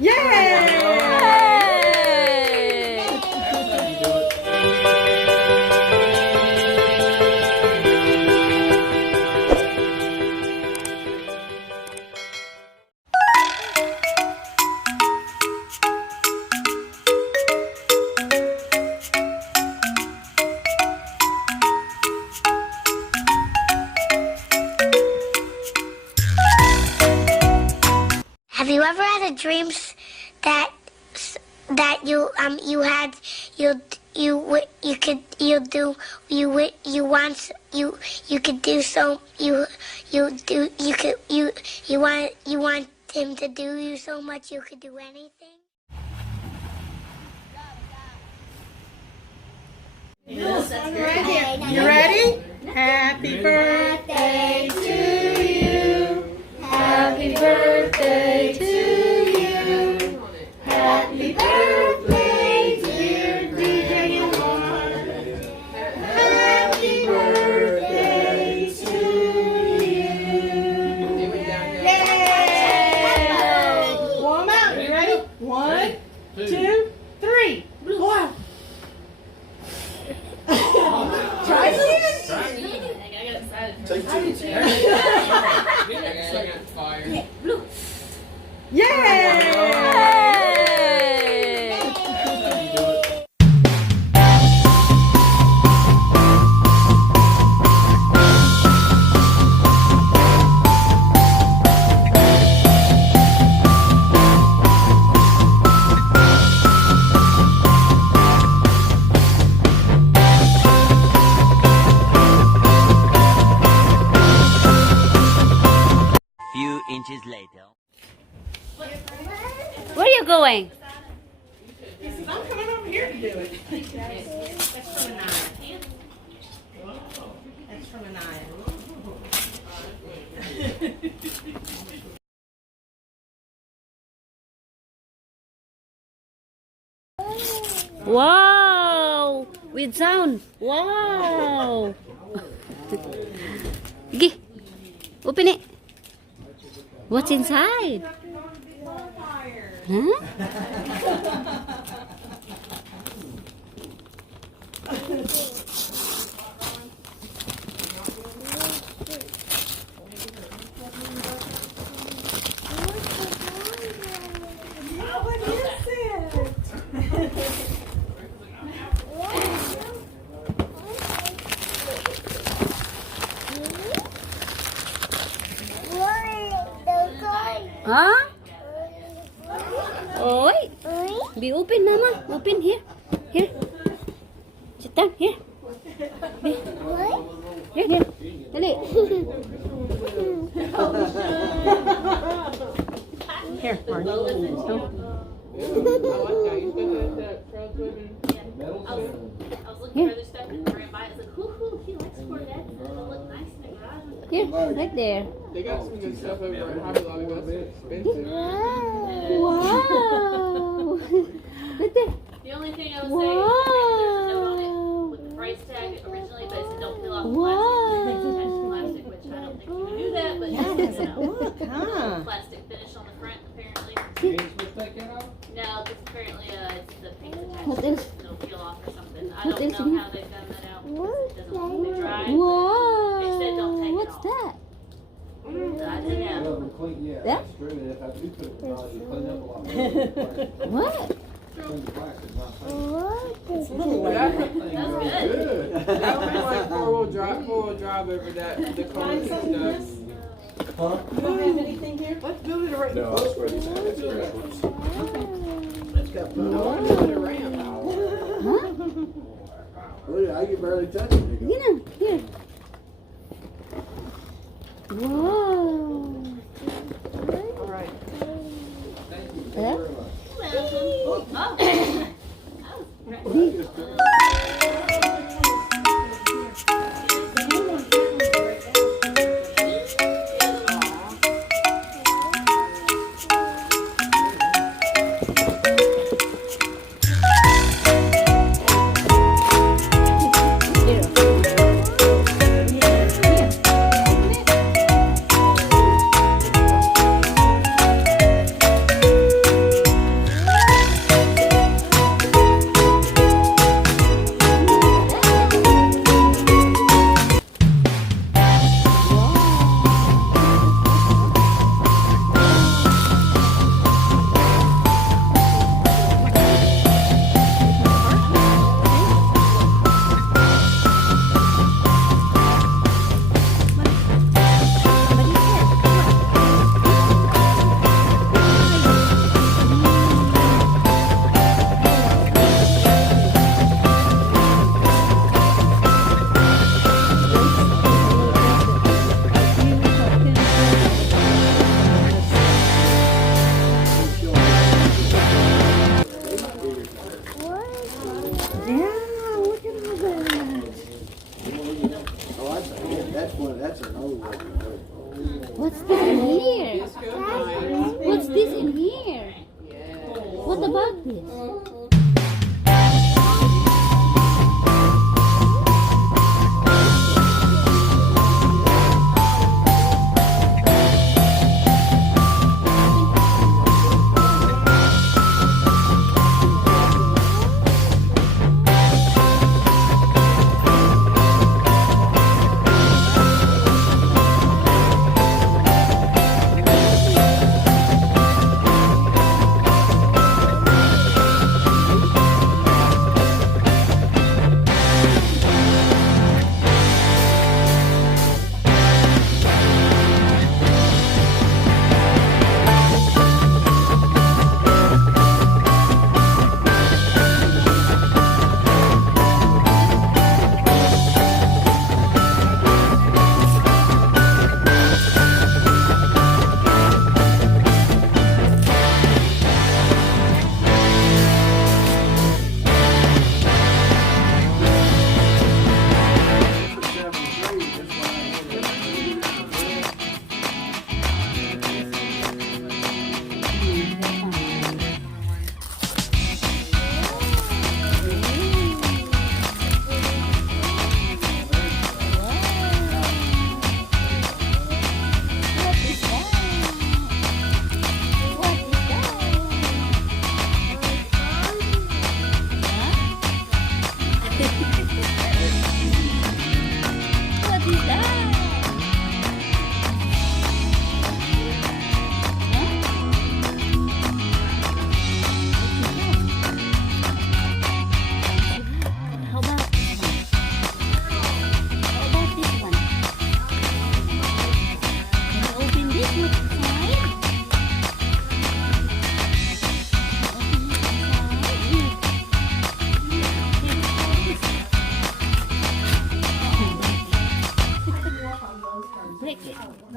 Yay! Have you ever had a dream that you had you could do so you want him to do you so much you could do anything? You ready? Happy birthday to you. Happy birthday to you. Happy birthday, dear DJ Mark. Happy birthday to you. Yay! Blow 'em out. You ready? 1, 2, 3. Blow out. Try again. I got excited. Take two. Fire. Yay! Few inches later. Where are you going? I'm coming over here to do it. That's from a 9. That's from a 9. Wow! With sound. Wow! Okay. Open it. What's inside? Huh? What is it? Huh? Oi! Be open, Mama. Open here. Here. Sit down here. Be. Here, here. Dali. Here, Mark. I like that. You spent that crowd swimming. I was looking for other stuff and ran by. I was like, hoo, he likes Corvettes. It'll look nice in the garage. Here, right there. They got some good stuff over at Hobby Lobby, but it's expensive. Wow! Right there. The only thing I would say is there's a note on it with the price tag originally, but it said don't peel off the plastic. It takes attached plastic, which I don't think you would do that, but it's plastic finish on the front apparently. No, because apparently it's the paint attached. It'll peel off or something. I don't know how they've done that out because it doesn't look like dry. Wow! They said don't take What's it off. that? I don't know. Yeah? What? It's a little wet. That's good. That would be like four-wheel drive over that. The car and stuff. You don't have anything here? Let's build it around. No, that's where these are. That's where it was. I want to build it around. Huh? I can barely touch it. You know, here. Whoa! All right. Yeah? here. What about this?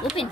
Open.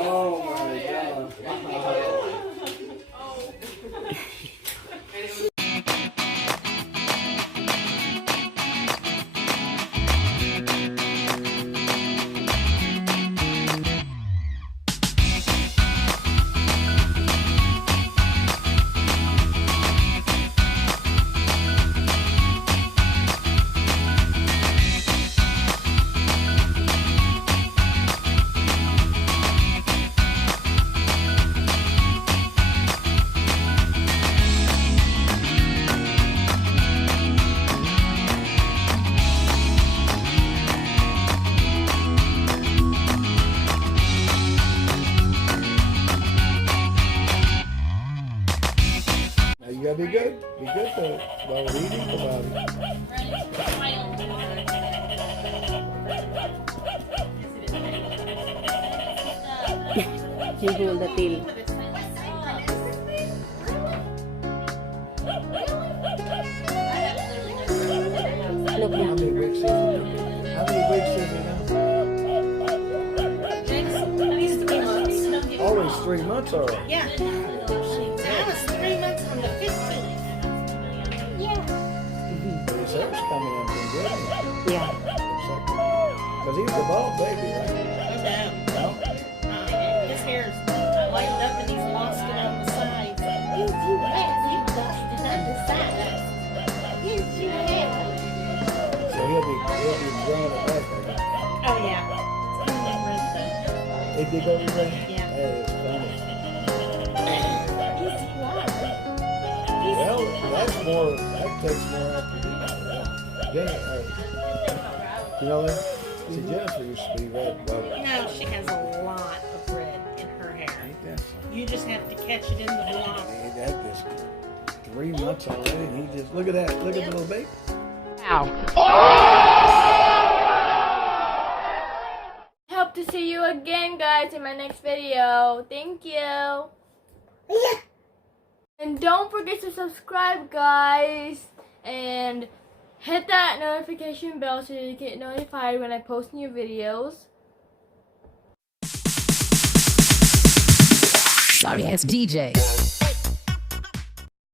Oh my God. Now you gotta be good. Be good for it. While we're eating about it. You hold the tail. Look How now. many weeks is it? How many weeks is it now? Always 3 months already. Yeah. That was 3 months on the 15th. His hair's coming in pretty good. Yeah. Because he was a bald baby, right? No doubt. No? His hair's lightened up and he's lost it on the sides. You lost it on the side. So he'll be growing it back. Oh yeah. It did go away? Yeah. That is funny. He's what? Well, that takes more after Jennifer. You know that? See, Jennifer used to be red butter. No, she has a lot of red in her hair. Ain't that something? You just have to catch it in the blonde. He had this 3 months already, and he just, look at that. Look at the little baby. Hope to see you again, guys, in my next video. Thank you. And don't forget to subscribe, guys, and hit that notification bell so you get notified when I post new videos. Sorry ass DJ.